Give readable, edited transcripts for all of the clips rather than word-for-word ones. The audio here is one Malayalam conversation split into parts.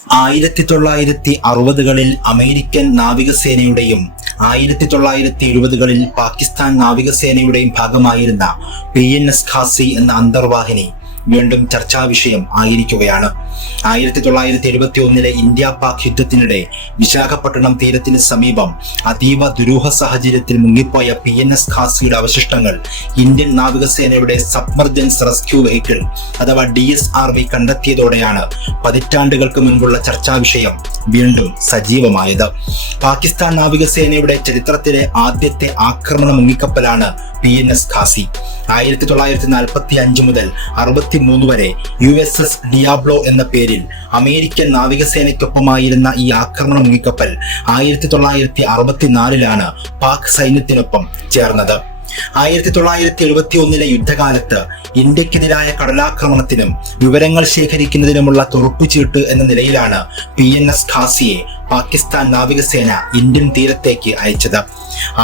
1960കളിൽ അമേരിക്കൻ നാവികസേനയുടെയും 1970കളിൽ പാകിസ്ഥാൻ നാവികസേനയുടെയും ഭാഗമായിരുന്ന PNS ഖാസി എന്ന അന്തർവാഹിനി വീണ്ടും ചർച്ചാ വിഷയം ആയിരിക്കുകയാണ്. 1971 ഇന്ത്യ പാക് യുദ്ധത്തിനിടെ വിശാഖപട്ടണം തീരത്തിന് സമീപം അതീവ ദുരൂഹ സാഹചര്യത്തിൽ മുങ്ങിപ്പോയ PNS ഖാസിയുടെ അവശിഷ്ടങ്ങൾ ഇന്ത്യൻ നാവികസേനയുടെ സബ്മർജൻസ് റെസ്ക്യൂ വെഹിക്കിൾ അഥവാ DSRV കണ്ടെത്തിയതോടെയാണ് പതിറ്റാണ്ടുകൾക്ക് മുൻപുള്ള ചർച്ചാ വിഷയം വീണ്ടും സജീവമായത്. പാകിസ്ഥാൻ നാവികസേനയുടെ ചരിത്രത്തിലെ ആദ്യത്തെ ആക്രമണ മുങ്ങിക്കപ്പലാണ് PNS ഖാസി. 1945 മുതൽ 63 വരെ USS ഡിയാബ്ലോ എന്ന പേരിൽ അമേരിക്കൻ നാവികസേനയ്ക്കൊപ്പമായിരുന്ന ഈ ആക്രമണ മുങ്ങിക്കപ്പൽ 1964 പാക് സൈന്യത്തിനൊപ്പം ചേർന്നത്. 1971 യുദ്ധകാലത്ത് ഇന്ത്യക്കെതിരായ കടലാക്രമണത്തിനും വിവരങ്ങൾ ശേഖരിക്കുന്നതിനുമുള്ള തുറപ്പുചീട്ട് എന്ന നിലയിലാണ് PNS ഖാസിയെ പാകിസ്ഥാൻ നാവികസേന ഇന്ത്യൻ തീരത്തേക്ക് അയച്ചത്.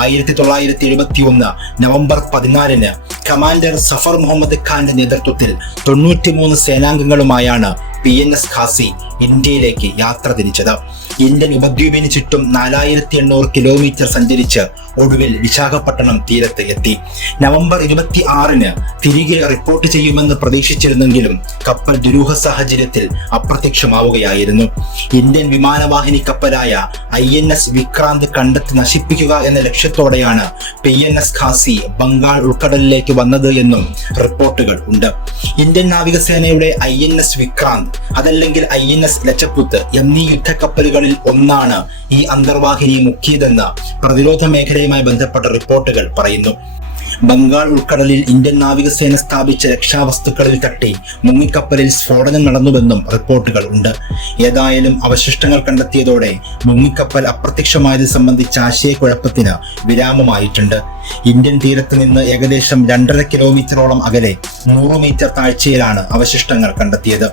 1971 നവംബർ 14 കമാൻഡർ സഫർ മുഹമ്മദ് ഖാന്റെ നേതൃത്വത്തിൽ 93 സേനാംഗങ്ങളുമായാണ് PNS ഖാസി ഇന്ത്യയിലേക്ക് യാത്ര തിരിച്ചത്. ഇന്ത്യൻ ഉപദ്വീപിന് ചുറ്റും 4800 കിലോമീറ്റർ സഞ്ചരിച്ച് ഒടുവിൽ വിശാഖപട്ടണം തീരത്ത് എത്തി. നവംബർ 26 തിരികെ റിപ്പോർട്ട് ചെയ്യുമെന്ന് പ്രതീക്ഷിച്ചിരുന്നെങ്കിലും കപ്പൽ ദുരൂഹ സാഹചര്യത്തിൽ അപ്രത്യക്ഷമാവുകയായിരുന്നു. ഇന്ത്യൻ വിമാനവാഹിനി കപ്പലായ INS വിക്രാന്ത് കണ്ടെത്തി നശിപ്പിക്കുക എന്ന ലക്ഷ്യത്തോടെയാണ് PNS ഖാസി ബംഗാൾ ഉൾക്കടലിലേക്ക് വന്നത് എന്നും റിപ്പോർട്ടുകൾ ഉണ്ട്. ഇന്ത്യൻ നാവികസേനയുടെ INS വിക്രാന്ത് അതല്ലെങ്കിൽ INS ലച്ചപ്പുത്ത് എന്നീ യുദ്ധക്കപ്പലുകളിൽ ഒന്നാണ് ഈ അന്തർവാഹിനി മുക്കിയതെന്ന് പ്രതിരോധ മേഖലയുമായി ബന്ധപ്പെട്ട റിപ്പോർട്ടുകൾ പറയുന്നു. ബംഗാൾ ഉൾക്കടലിൽ ഇന്ത്യൻ നാവികസേന സ്ഥാപിച്ച രക്ഷാവസ്തുക്കളിൽ തട്ടി മുങ്ങിക്കപ്പലിൽ സ്ഫോടനം നടന്നുവെന്നും റിപ്പോർട്ടുകൾ ഉണ്ട്. ഏതായാലും അവശിഷ്ടങ്ങൾ കണ്ടെത്തിയതോടെ മുങ്ങിക്കപ്പൽ അപ്രത്യക്ഷമായത് സംബന്ധിച്ച ആശയക്കുഴപ്പത്തിന് വിരാമമായിട്ടുണ്ട്. ഇന്ത്യൻ തീരത്ത് നിന്ന് ഏകദേശം 2.5 കിലോമീറ്ററോളം അകലെ 100 മീറ്റർ താഴ്ചയിലാണ് അവശിഷ്ടങ്ങൾ കണ്ടെത്തിയത്.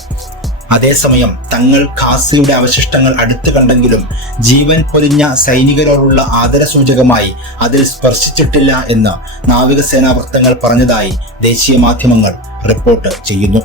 അതേസമയം തങ്ങൾ ഖാസിയുടെ അവശിഷ്ടങ്ങൾ അടുത്ത് കണ്ടെങ്കിലും ജീവൻ പൊലിഞ്ഞ സൈനികരോടുള്ള ആദരസൂചകമായി അതിൽ സ്പർശിച്ചിട്ടില്ല എന്ന് നാവികസേനാ വൃത്തങ്ങൾ പറഞ്ഞതായി ദേശീയ മാധ്യമങ്ങൾ റിപ്പോർട്ട് ചെയ്യുന്നു.